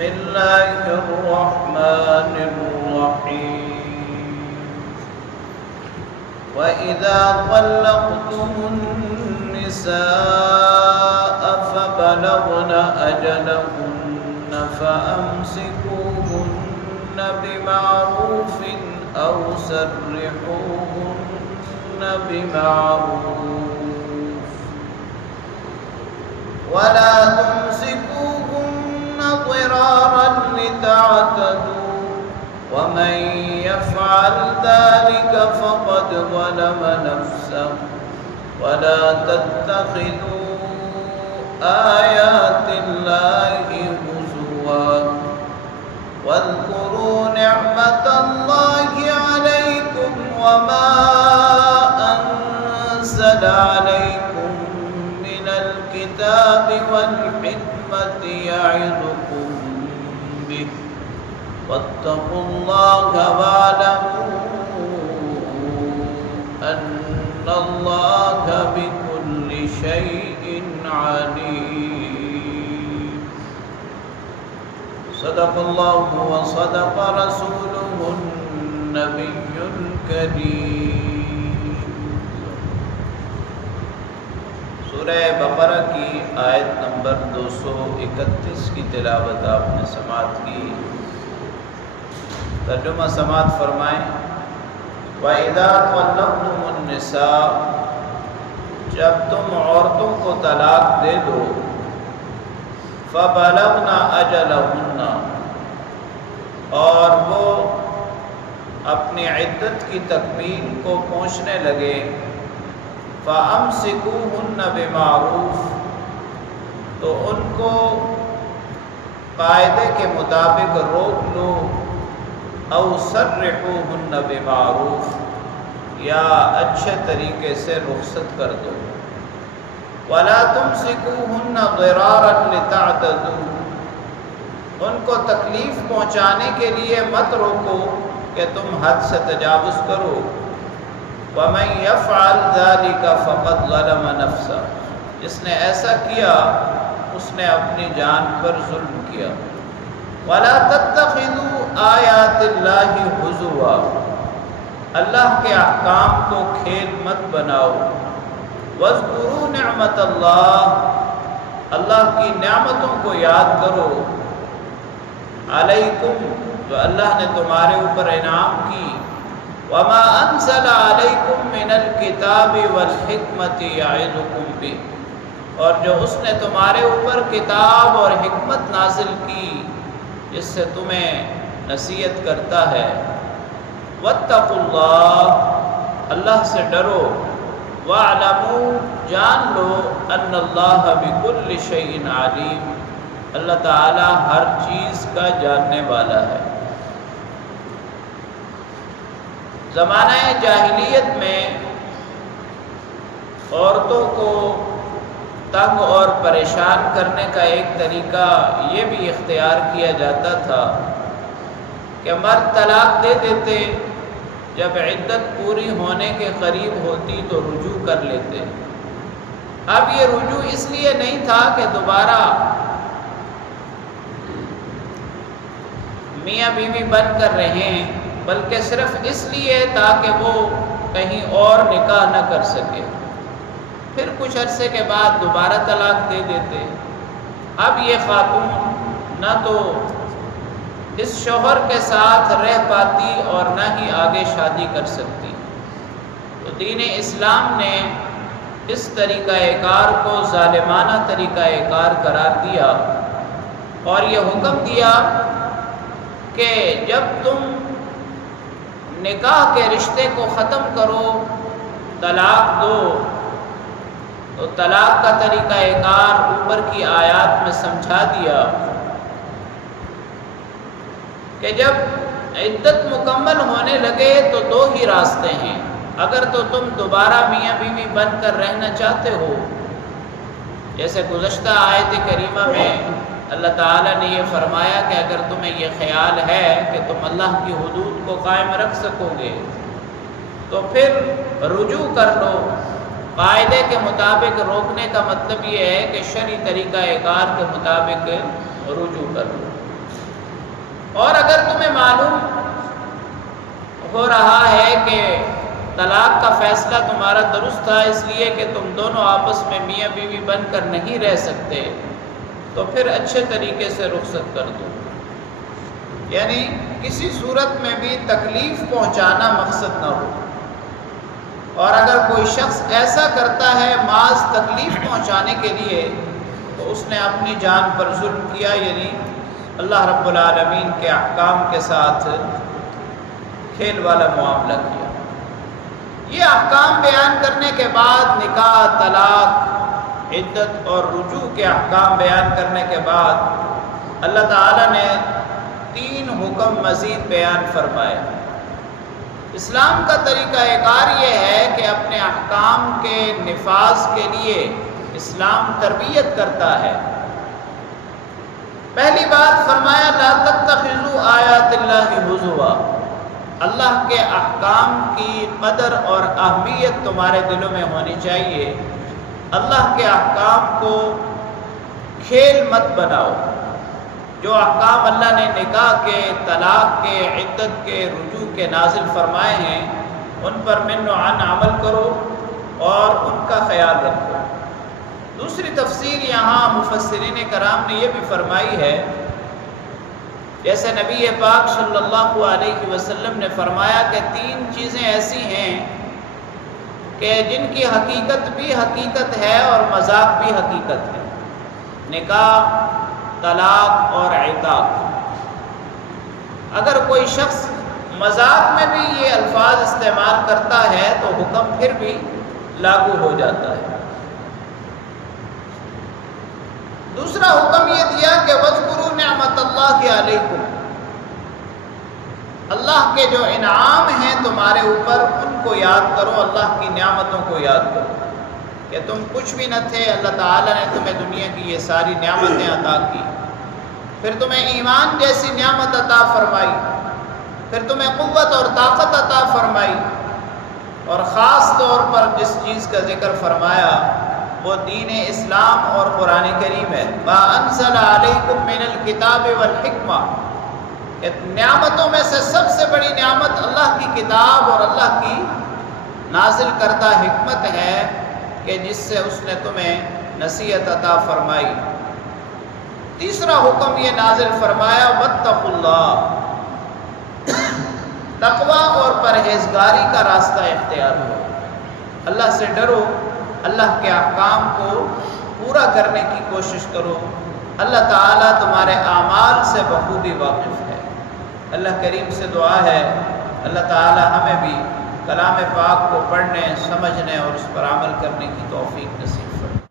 الله الرحمن الرحيم وإذا طلقتم النساء فبلغن أجلهن فأمسكوهن بمعروف أو سرحوهن بمعروف ولا تمسكوهن ضرارا لتعتدوا ومن يفعل ذلك فقد ظلم نفسه ولا تتخذوا آيات الله هزوا واذكروا نعمة الله عليكم وما أنزل عليكم من الكتاب والحكمة يعظكم به واتقوا الله واعلموا أن الله بكل شيء عليم صدق الله وصدق رسوله النبي الكريم۔ سورہ بقرہ کی آیت نمبر 231 کی تلاوت آپ نے سماعت کی۔ ترجمہ سماعت فرمائیں۔ وَإِذَا طَلَّقْتُمُ النِّسَاءَ، جب تم عورتوں کو طلاق دے دو، فَبَلَغْنَ أَجَلَهُنَّ، اور وہ اپنی عدت کی تکمیل کو پہنچنے لگے، فَأَمْسِكُوهُنَّ بِمَعْرُوفٍ، تو ان کو قاعدے کے مطابق روک لو، او سرحوهن بمعروف، یا اچھے طریقے سے رخصت کر دو، ولا تمسکوهن ضرارا لتعتدوا، ان کو تکلیف پہنچانے کے لیے مت روکو کہ تم حد سے تجاوز کرو، ومن يفعل ذلك فقد ظلم نفسه، جس نے ایسا کیا اس نے اپنی جان پر ظلم کیا، ولا تتخذوا آیات اللہ ہزوا، اللہ کے احکام کو کھیل مت بناؤ، واذکروا نعمت اللہ، اللہ کی نعمتوں کو یاد کرو، علیکم، جو اللہ نے تمہارے اوپر انعام کی، وما انزل علیکم من الکتاب والحکمت یعظکم بہ، اور جو اس نے تمہارے اوپر کتاب اور حکمت نازل کی جس سے تمہیں نصیحت کرتا ہے، واتقوا اللہ، اللہ سے ڈرو، واعلموا، جان لو، ان اللہ بکل شیء علیم، اللہ تعالی ہر چیز کا جاننے والا ہے۔ زمانہ جاہلیت میں عورتوں کو تنگ اور پریشان کرنے کا ایک طریقہ یہ بھی اختیار کیا جاتا تھا کہ مرد طلاق دے دیتے، جب عدت پوری ہونے کے قریب ہوتی تو رجوع کر لیتے۔ اب یہ رجوع اس لیے نہیں تھا کہ دوبارہ میاں بیوی بن کر رہیں، بلکہ صرف اس لیے تاکہ وہ کہیں اور نکاح نہ کر سکے، پھر کچھ عرصے کے بعد دوبارہ طلاق دے دیتے۔ اب یہ خاتون نہ تو اس شوہر کے ساتھ رہ پاتی اور نہ ہی آگے شادی کر سکتی، تو دین اسلام نے اس طریقہ کار کو ظالمانہ طریقہ کار قرار دیا اور یہ حکم دیا کہ جب تم نکاح کے رشتے کو ختم کرو، طلاق دو، تو طلاق کا طریقہ کار اوپر کی آیات میں سمجھا دیا کہ جب عدت مکمل ہونے لگے تو دو ہی راستے ہیں، اگر تو تم دوبارہ میاں بیوی بن کر رہنا چاہتے ہو، جیسے گزشتہ آیت کریمہ میں اللہ تعالیٰ نے یہ فرمایا کہ اگر تمہیں یہ خیال ہے کہ تم اللہ کی حدود کو قائم رکھ سکو گے تو پھر رجوع کر لو۔ قاعدے کے مطابق روکنے کا مطلب یہ ہے کہ شرعی طریقہ کار کے مطابق رجوع کر لو۔ اور اگر تمہیں معلوم ہو رہا ہے کہ طلاق کا فیصلہ تمہارا درست تھا اس لیے کہ تم دونوں آپس میں میاں بیوی بن کر نہیں رہ سکتے، تو پھر اچھے طریقے سے رخصت کر دو۔ یعنی کسی صورت میں بھی تکلیف پہنچانا مقصد نہ ہو، اور اگر کوئی شخص ایسا کرتا ہے محض تکلیف پہنچانے کے لیے تو اس نے اپنی جان پر ظلم کیا، یعنی اللہ رب العالمین کے احکام کے ساتھ کھیل والا معاملہ کیا۔ یہ احکام بیان کرنے کے بعد نکاح، طلاق، عدت اور رجوع کے احکام بیان کرنے کے بعد اللہ تعالیٰ نے 3 حکم مزید بیان فرمائے۔ اسلام کا طریقہ کار یہ ہے کہ اپنے احکام کے نفاذ کے لیے اسلام تربیت کرتا ہے۔ پہلی بات فرمایا لا تتخذوا آیات اللہ ہزوا، اللہ کے احکام کی قدر اور اہمیت تمہارے دلوں میں ہونی چاہیے۔ اللہ کے احکام کو کھیل مت بناؤ۔ جو احکام اللہ نے نکاح کے، طلاق کے، عدت کے، رجوع کے نازل فرمائے ہیں ان پر من و عن عمل کرو اور ان کا خیال رکھو۔ دوسری تفسیر یہاں مفسرین کرام نے یہ بھی فرمائی ہے، جیسے نبی پاک صلی اللہ علیہ وسلم نے فرمایا کہ 3 چیزیں ایسی ہیں کہ جن کی حقیقت بھی حقیقت ہے اور مذاق بھی حقیقت ہے: نکاح، طلاق اور عتاق۔ اگر کوئی شخص مذاق میں بھی یہ الفاظ استعمال کرتا ہے تو حکم پھر بھی لاگو ہو جاتا ہے۔ دوسرا حکم یہ دیا کہ وَاذْكُرُوا نِعْمَةَ اللَّهِ عَلَيْكُمْ، اللہ کے جو انعام ہیں تمہارے اوپر ان کو یاد کرو، اللہ کی نعمتوں کو یاد کرو کہ تم کچھ بھی نہ تھے، اللہ تعالیٰ نے تمہیں دنیا کی یہ ساری نعمتیں عطا کی، پھر تمہیں ایمان جیسی نعمت عطا فرمائی، پھر تمہیں قوت اور طاقت عطا فرمائی، اور خاص طور پر جس چیز کا ذکر فرمایا وہ دین اسلام اور قرآن کریم ہے۔ مَا أَنزَلَ عَلَيْكُم مِّنَ الْكِتَابِ وَالْحِكْمَةِ، نعمتوں میں سے سب سے بڑی نعمت اللہ کی کتاب اور اللہ کی نازل کردہ حکمت ہے کہ جس سے اس نے تمہیں نصیحت عطا فرمائی۔ تیسرا حکم یہ نازل فرمایا وَاتَّقُوا اللَّهَ، تقویٰ اور پرہیزگاری کا راستہ اختیار کرو، اللہ سے ڈرو، اللہ کے احکام کو پورا کرنے کی کوشش کرو۔ اللہ تعالیٰ تمہارے اعمال سے بخوبی واقف ہے۔ اللہ کریم سے دعا ہے اللہ تعالیٰ ہمیں بھی کلام پاک کو پڑھنے، سمجھنے اور اس پر عمل کرنے کی توفیق نصیب